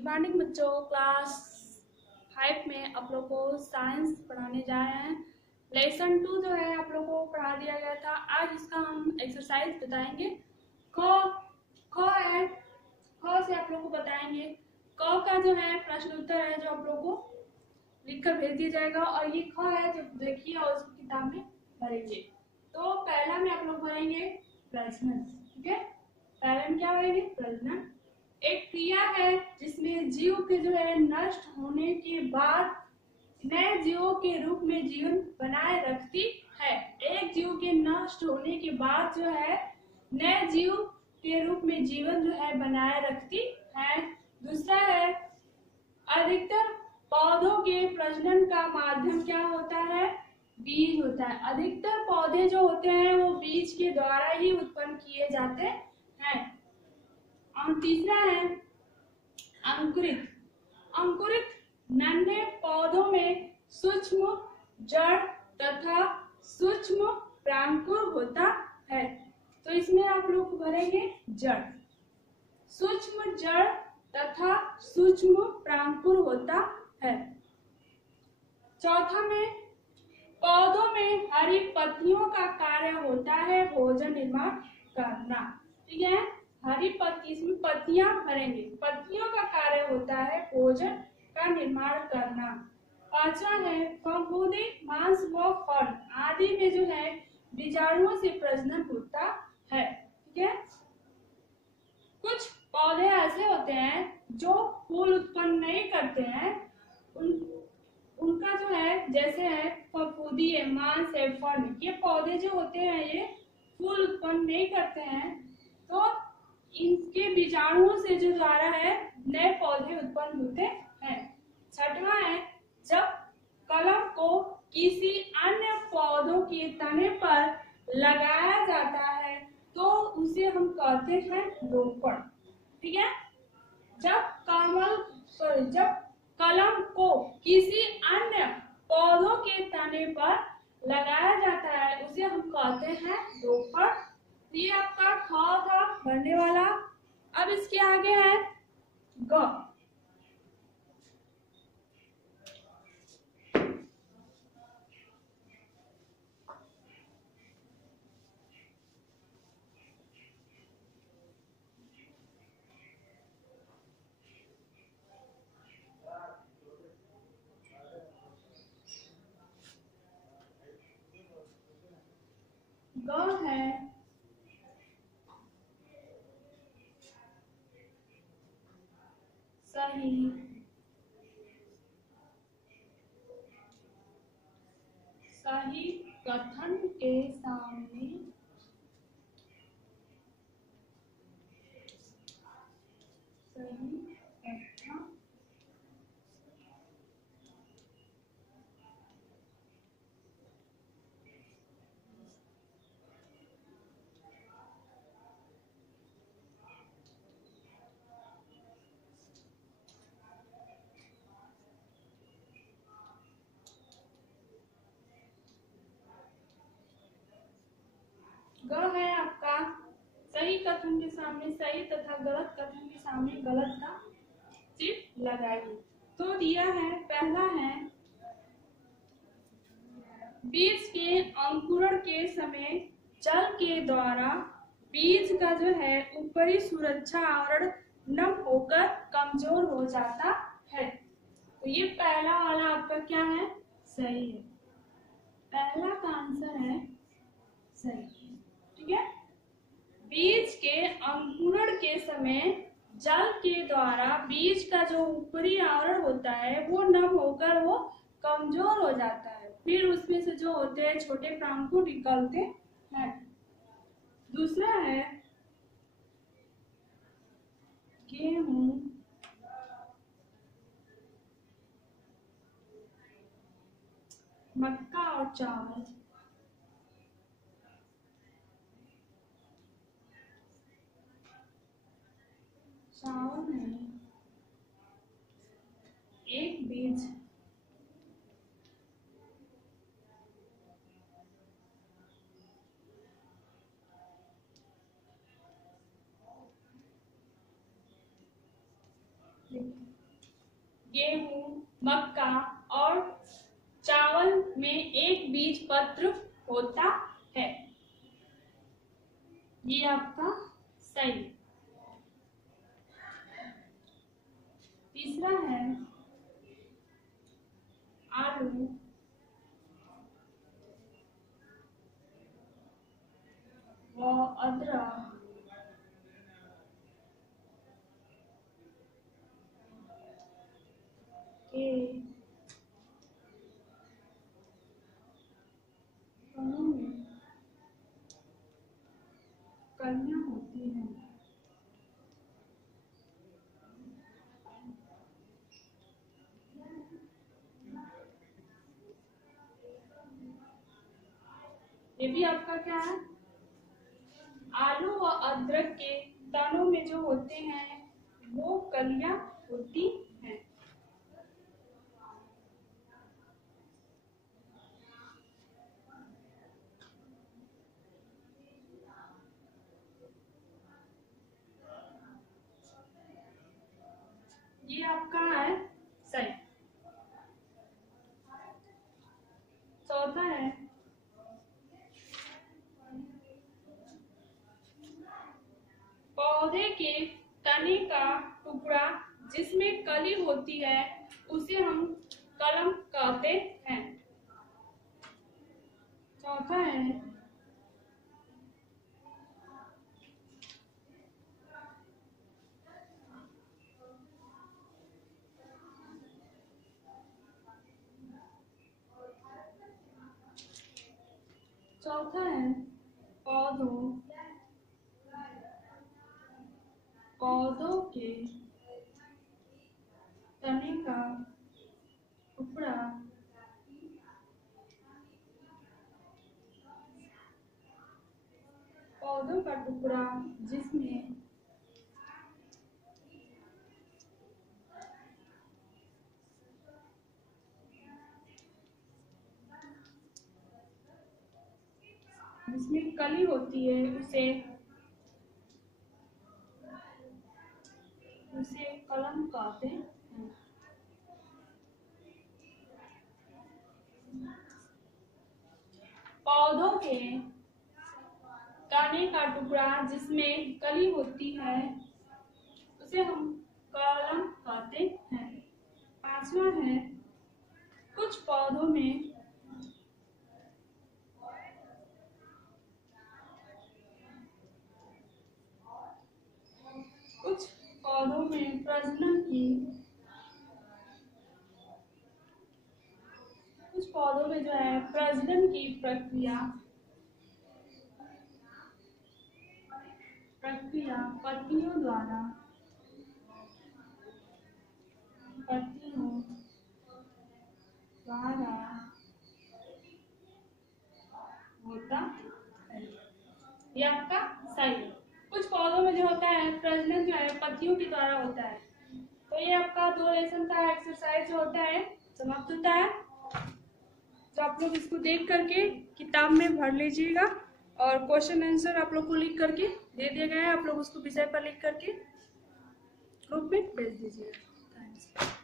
Good morning बच्चों। Class 5 में आप लोग को साइंस पढ़ाने जा रहे हैं। लेसन 2 जो है आप लोग को पढ़ा दिया गया था। आज इसका हम एक्सरसाइज बताएंगे। क है, क से आप लोग को बताएंगे। क का जो है प्रश्न उत्तर है जो आप लोग को लिखकर भेज दिया जाएगा, और ये ख है जो देखिए और उसकी किताब में भरेंगे। तो पहला में आप लोग भरेंगे प्रश्न, ठीक है। पहले में क्या भरेंगे? प्रश्न। एक क्रिया है जिसमें जीव के जो है नष्ट होने के बाद नए जीवों के रूप में जीवन बनाए रखती है। एक जीव के नष्ट होने के बाद जो है नए जीव के रूप में जीवन जो है बनाए रखती है। दूसरा है, अधिकतर पौधों के प्रजनन का माध्यम क्या होता है? बीज होता है। अधिकतर पौधे जो होते हैं वो बीज के द्वारा ही उत्पन्न किए जाते हैं। और तीसरा है अंकुरित। अंकुरित नन्हे पौधों में सूक्ष्म जड़ तथा सूक्ष्म प्रांकुर होता है। तो इसमें आप लोग भरेंगे जड़। सूक्ष्म जड़ तथा सूक्ष्म प्रांकुर होता है। चौथा में, पौधों में हरी पत्तियों का कार्य होता है भोजन निर्माण करना, ठीक है। हरी पत्ती, इसमें पत्तियां भरेंगे। पत्तियों का कार्य होता है भोजन का निर्माण करना। पांचवा है, फफूंदी मांस व फल आदि में जो है बीजाणुओं से प्रजनन होता है, ठीक है। कुछ पौधे ऐसे होते हैं जो फूल उत्पन्न नहीं करते हैं, उनका जो है जैसे है फफूंदी है, मांस है, फल, ये पौधे जो होते हैं ये फूल उत्पन्न नहीं करते हैं, तो इनके बीजाणुओं से जो द्वारा है नए पौधे उत्पन्न होते हैं। छठवां है, जब कलम को किसी अन्य पौधों के तने पर लगाया जाता है तो उसे हम कहते हैं रोपण, ठीक है। जब कलम को किसी अन्य पौधों के तने पर लगाया जाता है उसे हम कहते हैं रोपण। ये आपका ख था भरने वाला। अब इसके आगे है ग। ग है सही, सही कथन के सामने सही कथन ग है आपका सही कथन के सामने सही तथा गलत कथन के सामने गलत का चिन्ह लगाइए। तो दिया है, पहला है, बीज के अंकुरण के समय जल के द्वारा बीज का जो है ऊपरी सुरक्षा आवरण नम होकर कमजोर हो जाता है। तो ये पहला वाला आपका क्या है? सही है। पहला का आंसर है सही, ठीक है। बीज के अंकुरण के समय जल के द्वारा बीज का जो ऊपरी आवरण होता है वो नम होकर वो कमजोर हो जाता है, फिर उसमें से जो होते हैं छोटे प्रांकुर निकलते हैं। दूसरा है, गेहूं मक्का और चावल, चावल नहीं, एक बीज गेहूं, मक्का और चावल में एक बीज पत्र होता है। ये आपका सही। तीसरा है आलू व अदरक के तनों में कलियां होती हैं। ये भी आपका क्या है? आलू व अदरक के तनों में जो होते हैं वो कलियां होती हैं। ये आपका है सही। चौथा है पौधे के तने का टुकड़ा जिसमें कली होती है उसे हम कलम कहते हैं। चौथा है पौधों के तने का टुकड़ा जिसमें कली होती है उसे कलम कहते हैं। पौधों के तने का टुकड़ा जिसमें कली होती है उसे हम कलम कहते हैं। पांचवा है कुछ पौधों में प्रजनन की जो है प्रजनन की प्रक्रिया पत्तियों द्वारा होता है। ये आपका सही है। कुछ पौधों में जो होता है प्रजनन जो है पत्तियों के द्वारा होता है। तो ये आपका 2 लेसन का एक्सरसाइज जो होता है समाप्त होता है। तो आप लोग इसको देख करके किताब में भर लीजिएगा और क्वेश्चन आंसर आप लोग को लिख करके दे दिया गया है। आप लोग उसको विषय पर लिख करके ग्रुप में भेज दीजिएगा। थैंक्स।